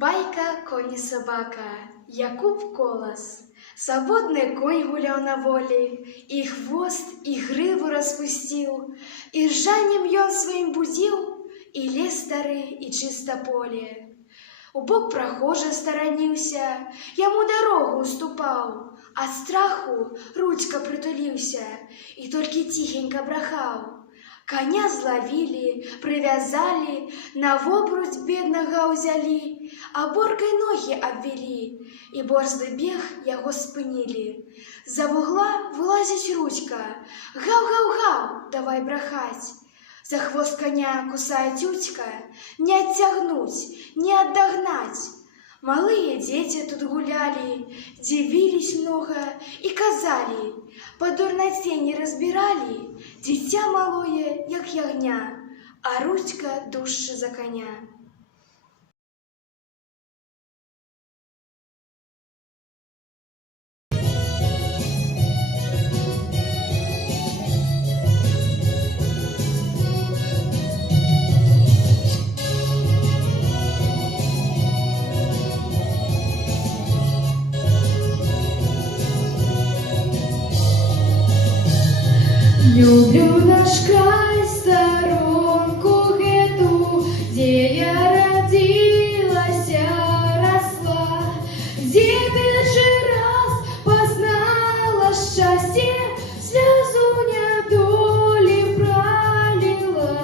Байка, конь і собака, Якуб Колос. Свободный конь гулял на воле, и хвост, и гриву распустил, и ржанием ён своим будил, и лес старый, и чисто поле. Убок прохожий сторонился, ему дорогу уступал, от страху ручка притулился, и только тихенько брахал. Коня зловили, привязали, на вобруть бедного узяли, а боркой ноги обвели, и борзый бег его спынили. За вугла вылазить ручка, гау-гау-гау, давай брахать. За хвост коня кусает тютька, не оттягнуть, не отдогнать. Малые дети тут гуляли, дивились много и казали, по дурноте не разбирали, дитя малое, як ягня, а ручка дужче за коня. Люблю наш край, сторонку эту, где я родилась, росла, где первый раз познала счастье, слезу недоли пролила,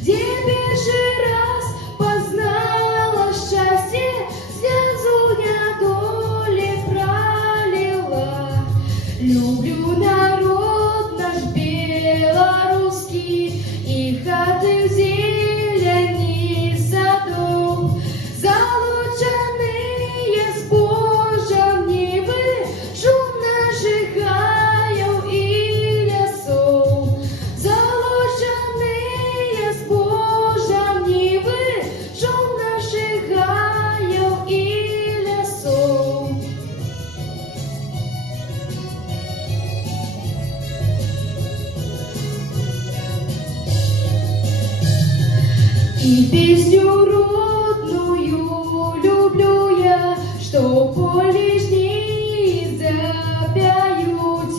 где первый раз познала счастье, слезу недоли пролила. Люблю народ наш белорусский, и хаты в зелени садов, залученные збожжем нивы, шумно сжигаю и лесов, залученные збожжем нивы, шумно сжигаю и лесов. И песню родную люблю я, что поле жни запяют,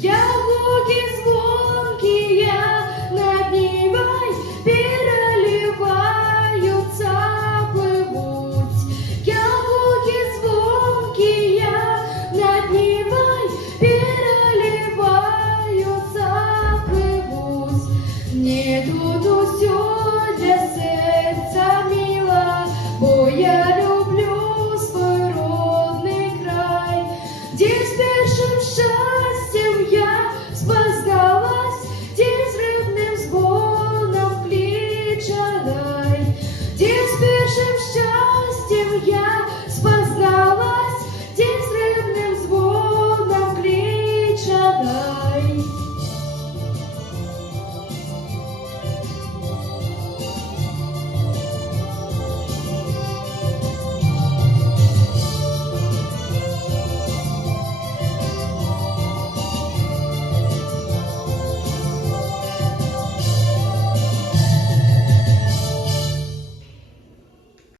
яблоки звонкие над Невой переливаются, плывут. Яблоки звонкие над Невой переливаются, плывут. Мне тут все